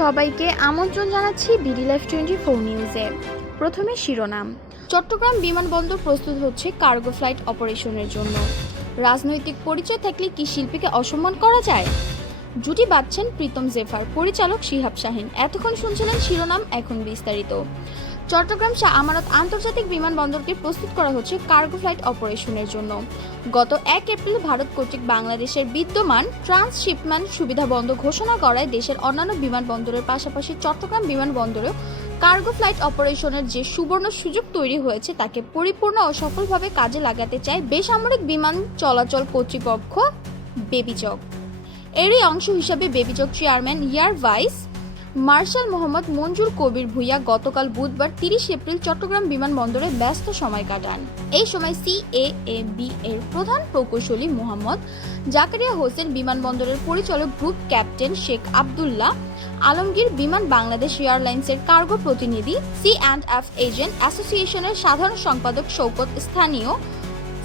সবাইকে আমন্ত্রণ জানাচ্ছি বিডি লাইফ টোয়েন্টি ফোর নিউজে। প্রথমে শিরোনাম। চট্টগ্রাম বিমানবন্দর প্রস্তুত হচ্ছে কার্গো ফ্লাইট অপারেশনের জন্য। রাজনৈতিক পরিচয় থাকলে কি শিল্পীকে অসম্মান করা যায়? জুটি বাঁধছেন প্রীতম জেফার পরিচালক শিহাব শাহিন। এতক্ষণ শুনছিলেন শিরোনাম এখন বিস্তারিত। চট্টগ্রাম শাহ আমানত আন্তর্জাতিক বিমানবন্দরকে প্রস্তুত করা হচ্ছে কার্গো ফ্লাইট অপারেশনের জন্য। গত এক এপ্রিল ভারত কর্তৃক বাংলাদেশের বিদ্যমান ট্রান্সশিপমেন্ট সুবিধা বন্ধ ঘোষণা করায় দেশের অন্যান্য বিমানবন্দরের পাশাপাশি চট্টগ্রাম বিমানবন্দরেও কার্গো ফ্লাইট অপারেশনের যে সুবর্ণ সুযোগ তৈরি হয়েছে, তাকে পরিপূর্ণ ও সফলভাবে কাজে লাগাতে চায় বেসামরিক বিমান চলাচল কর্তৃপক্ষ বেবিচক। এরই অংশ হিসাবে Bebichak chairman air vice marshal Mohammad Manzur Kabir Bhuiyan গতকাল বুধবার তিরিশ এপ্রিল চট্টগ্রাম বিমানবন্দরে ব্যস্ত সময় কাটান। এই সময় সিএএবি এর প্রধান প্রকৌশলী মোহাম্মদ জাকারিয়া হোসেন বিমানবন্দরের পরিচালক গ্রুপ ক্যাপ্টেন শেখ আবদুল্লাহ, আলমগীর বিমান বাংলাদেশ এয়ারলাইন্সের কার্গো প্রতিনিধি সি অ্যান্ড এফ এজেন্ট অ্যাসোসিয়েশনের সাধারণ সম্পাদক শৌকত স্থানীয়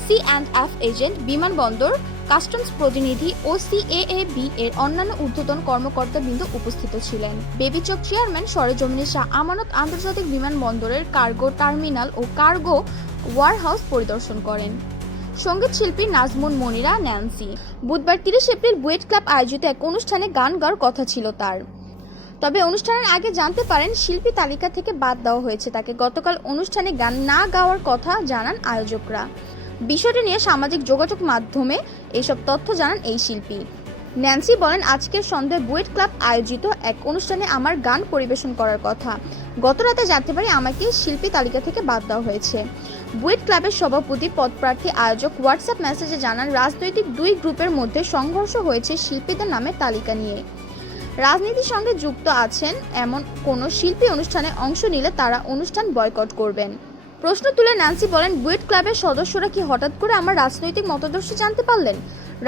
সি অ্যান্ড এফ এজেন্ট বিমানবন্দর কাস্টমস প্রতিনিধি ও সিএএবি এর অন্যান্য ঊর্ধ্বতন কর্মকর্তা বিন্দু উপস্থিত ছিলেন। বেবিচক চেয়ারম্যান সরেজমিনী শাহ আমানত আন্তর্জাতিক বিমানবন্দরের কার্গো টার্মিনাল ও কার্গো ওয়ারহাউস পরিদর্শন করেন। সংগীত শিল্পী নাজমুন মনিরা, ন্যান্সি। বুধবার তিরিশ এপ্রিল বুয়েট ক্লাব আয়োজিত এক অনুষ্ঠানে গান গাওয়ার কথা ছিল তার। তবে অনুষ্ঠানের আগে জানতে পারেন, শিল্পী তালিকা থেকে বাদ দেওয়া হয়েছে। তাকে গতকাল অনুষ্ঠানে গান না গাওয়ার কথা জানান আয়োজকরা। বিষয়টি নিয়ে সামাজিক যোগাযোগ মাধ্যমে এইসব তথ্য জানান এই শিল্পী। ন্যান্সি বলেন, আজকের সন্ধ্যায় বুয়েট ক্লাব আয়োজিত এক অনুষ্ঠানে আমার গান পরিবেশন করার কথা। গত রাতে জানতে পারি আমাকে শিল্পী তালিকা থেকে বাদ দেওয়া হয়েছে। বুয়েট ক্লাবের সভাপতি, পদপ্রার্থী, আয়োজক হোয়াটসঅ্যাপ মেসেজে জানান, রাজনৈতিক দুই গ্রুপের মধ্যে সংঘর্ষ হয়েছে শিল্পীদের নামের তালিকা নিয়ে। রাজনীতির সঙ্গে যুক্ত আছেন এমন কোনো শিল্পী অনুষ্ঠানে অংশ নিলে তারা অনুষ্ঠান বয়কট করবেন। প্রশ্ন তুলে ন্যান্সি বলেন, বুয়েট ক্লাবের সদস্যরা কি হঠাৎ করে আমার রাজনৈতিক মতাদর্শ জানতে পারলেন?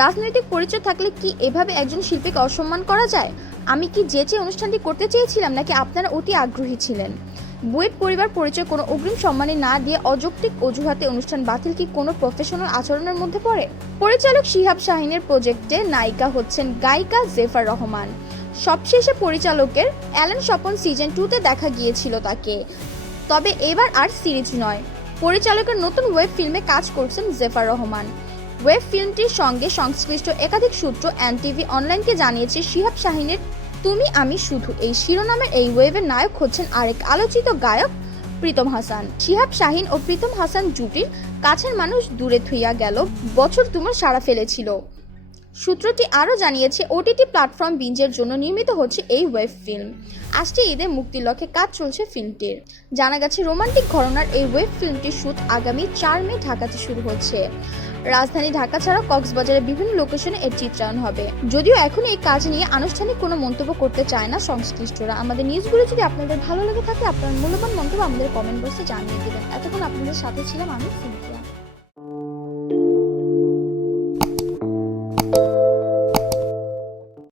রাজনৈতিক পরিচয় থাকলে কি এভাবে একজন শিল্পীকে অসম্মান করা যায়? আমি কি যে চেয়ে অনুষ্ঠানটি করতে চেয়েছিলাম নাকি আপনারা অতি আগ্রহী ছিলেন? বুয়েট পরিবার পরিচয় কোনো অগ্রিম সম্মানে না দিয়ে অযৌক্তিক অজুহাতে অনুষ্ঠান বাতিল কি কোনো প্রফেশনাল আচরণের মধ্যে পড়ে? পরিচালক শিহাব শাহিনের প্রজেক্টে নায়িকা হচ্ছেন গায়িকা জেফার রহমান। সবশেষে পরিচালকের অ্যালেন স্বপন সিজন টুতে দেখা গিয়েছিল তাকে। তবে এবার আর সিরিজ নয়। পরিচালকের নতুন ওয়েব ফিল্মে কাজ করছেন জেফার রহমান। ওয়েব ফিল্মটির সঙ্গে সংশ্লিষ্ট একাধিক সূত্র এন টিভি অনলাইনকে জানিয়েছে, শিহাব শাহিনের তুমি, আমি, শুধু এই শিরোনামের এই ওয়েবের নায়ক হচ্ছেন আরেক আলোচিত গায়ক প্রীতম হাসান। শিহাব শাহিন ও প্রীতম হাসান জুটির কাছের মানুষ দূরে থুইয়া গেল, বছর তুমার সাড়া ফেলেছিল। সূত্রটি আরও জানিয়েছে, ওটিটি প্ল্যাটফর্ম বিঞ্জের জন্য নির্মিত হচ্ছে এই ওয়েব ফিল্ম। আসছে ঈদে মুক্তির লক্ষ্যে কাজ চলছে ফিল্মটির। জানা গেছে, রোমান্টিক ঘটনার এই ওয়েব ফিল্মটির শুট আগামী চার মে ঢাকাতে শুরু হচ্ছে। রাজধানী ঢাকা ছাড়া কক্সবাজারের বিভিন্ন লোকেশনে এর চিত্রায়ন হবে। যদিও এখন এই কাজ নিয়ে আনুষ্ঠানিক কোনো মন্তব্য করতে চায় না সংশ্লিষ্টরা। আমাদের নিউজগুলো যদি আপনাদের ভালো লেগে থাকে, আপনার মূল্যবান মন্তব্য আমাদের কমেন্ট বক্সে জানিয়ে দেবেন। এতক্ষণ আপনাদের সাথে ছিলাম আমি সিনথিয়া।